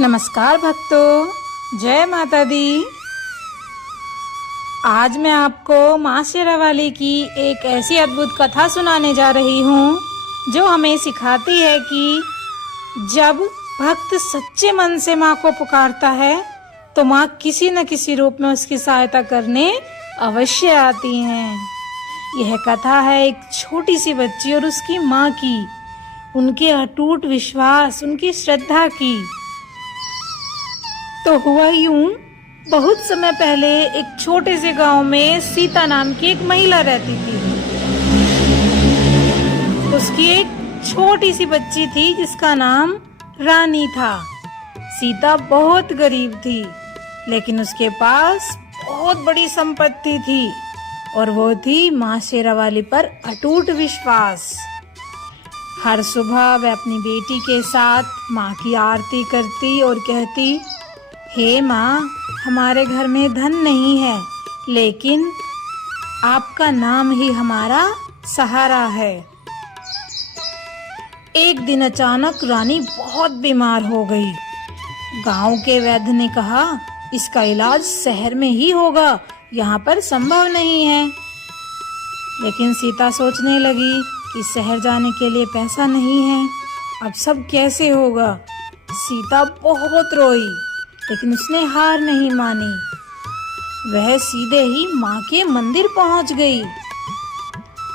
नमस्कार भक्तों, जय माता दी। आज मैं आपको माँ शेरावाली की एक ऐसी अद्भुत कथा सुनाने जा रही हूँ जो हमें सिखाती है कि जब भक्त सच्चे मन से माँ को पुकारता है तो माँ किसी न किसी रूप में उसकी सहायता करने अवश्य आती हैं। यह कथा है एक छोटी सी बच्ची और उसकी माँ की, उनके अटूट विश्वास, उनकी श्रद्धा की। तो हुआ यूं, बहुत समय पहले एक छोटे से गांव में सीता नाम की एक महिला रहती थी। उसकी एक छोटी सी बच्ची थी जिसका नाम रानी था। सीता बहुत गरीब थी, लेकिन उसके पास बहुत बड़ी संपत्ति थी और वो थी माँ शेरावाली पर अटूट विश्वास। हर सुबह वह अपनी बेटी के साथ माँ की आरती करती और कहती, हे माँ, हमारे घर में धन नहीं है, लेकिन आपका नाम ही हमारा सहारा है। एक दिन अचानक रानी बहुत बीमार हो गई। गांव के वैद्य ने कहा, इसका इलाज शहर में ही होगा, यहाँ पर संभव नहीं है। लेकिन सीता सोचने लगी कि शहर जाने के लिए पैसा नहीं है, अब सब कैसे होगा। सीता बहुत रोई, लेकिन उसने हार नहीं मानी। वह सीधे ही माँ के मंदिर पहुँच गई।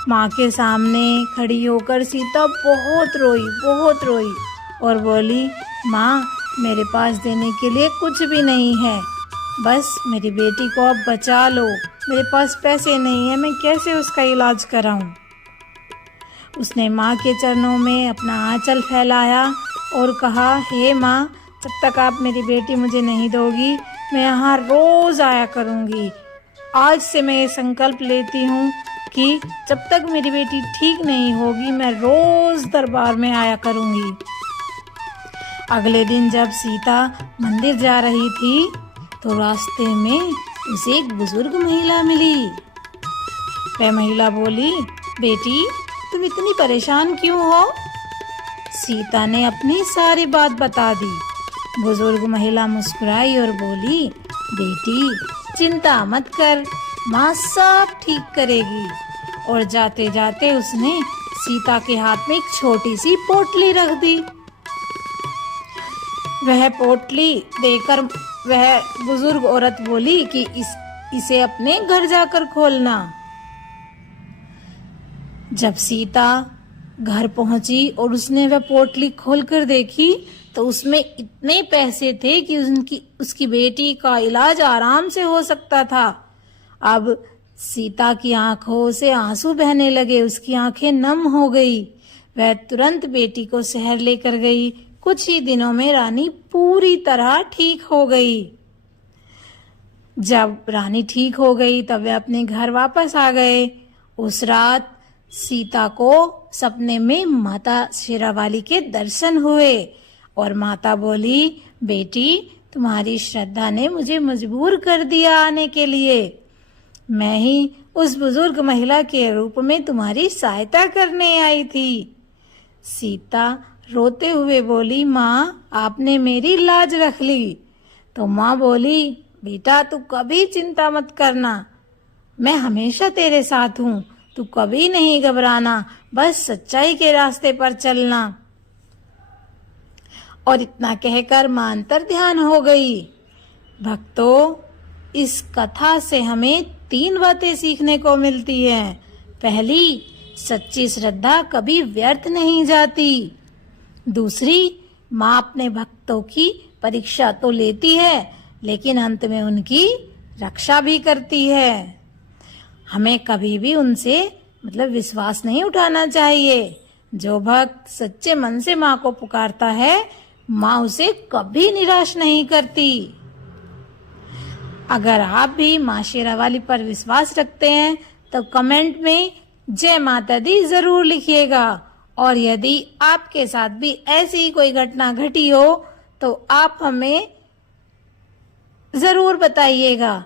माँ के सामने खड़ी होकर सीता बहुत रोई और बोली, माँ, मेरे पास देने के लिए कुछ भी नहीं है, बस मेरी बेटी को अब बचा लो। मेरे पास पैसे नहीं है, मैं कैसे उसका इलाज कराऊं। उसने माँ के चरणों में अपना आंचल फैलाया और कहा, हे माँ, जब तक आप मेरी बेटी मुझे नहीं दोगी, मैं यहाँ रोज आया करूँगी। आज से मैं ये संकल्प लेती हूँ कि जब तक मेरी बेटी ठीक नहीं होगी, मैं रोज दरबार में आया करूँगी। अगले दिन जब सीता मंदिर जा रही थी तो रास्ते में उसे एक बुजुर्ग महिला मिली। वह महिला बोली, बेटी, तुम इतनी परेशान क्यों हो? सीता ने अपनी सारी बात बता दी। बुजुर्ग महिला मुस्कुराई और बोली, बेटी, चिंता मत कर, माँ सब ठीक करेगी। और जाते जाते उसने सीता के हाथ में एक छोटी सी पोटली रख दी। वह पोटली देकर वह बुजुर्ग औरत बोली कि इसे अपने घर जाकर खोलना। जब सीता घर पहुंची और उसने वह पोटली खोलकर देखी तो उसमें इतने पैसे थे कि उसकी बेटी का इलाज आराम से हो सकता था। अब सीता की आंखों से आंसू बहने लगे, उसकी आंखें नम हो गई। वह तुरंत बेटी को शहर लेकर गई। कुछ ही दिनों में रानी पूरी तरह ठीक हो गई। जब रानी ठीक हो गई तब वह अपने घर वापस आ गए। उस रात सीता को सपने में माता शेरावाली के दर्शन हुए और माता बोली, बेटी, तुम्हारी श्रद्धा ने मुझे मजबूर कर दिया आने के लिए। मैं ही उस बुजुर्ग महिला के रूप में तुम्हारी सहायता करने आई थी। सीता रोते हुए बोली, माँ, आपने मेरी लाज रख ली। तो माँ बोली, बेटा, तू कभी चिंता मत करना, मैं हमेशा तेरे साथ हूँ, तू कभी नहीं घबराना, बस सच्चाई के रास्ते पर चलना। और इतना कहकर मां अंतर ध्यान हो गई। भक्तों, इस कथा से हमें 3 बातें सीखने को मिलती हैं। पहली, सच्ची श्रद्धा कभी व्यर्थ नहीं जाती। दूसरी, मां अपने भक्तों की परीक्षा तो लेती है, लेकिन अंत में उनकी रक्षा भी करती है। हमें कभी भी उनसे विश्वास नहीं उठाना चाहिए। जो भक्त सच्चे मन से माँ को पुकारता है, माँ उसे कभी निराश नहीं करती। अगर आप भी माँ शेरावाली पर विश्वास रखते हैं तो कमेंट में जय माता दी जरूर लिखिएगा। और यदि आपके साथ भी ऐसी ही कोई घटना घटी हो तो आप हमें जरूर बताइएगा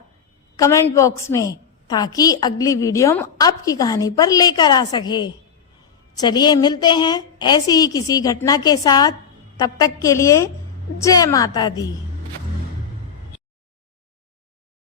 कमेंट बॉक्स में, ताकि अगली वीडियो हम आपकी कहानी पर लेकर आ सके। चलिए मिलते हैं ऐसी ही किसी घटना के साथ। तब तक के लिए जय माता दी।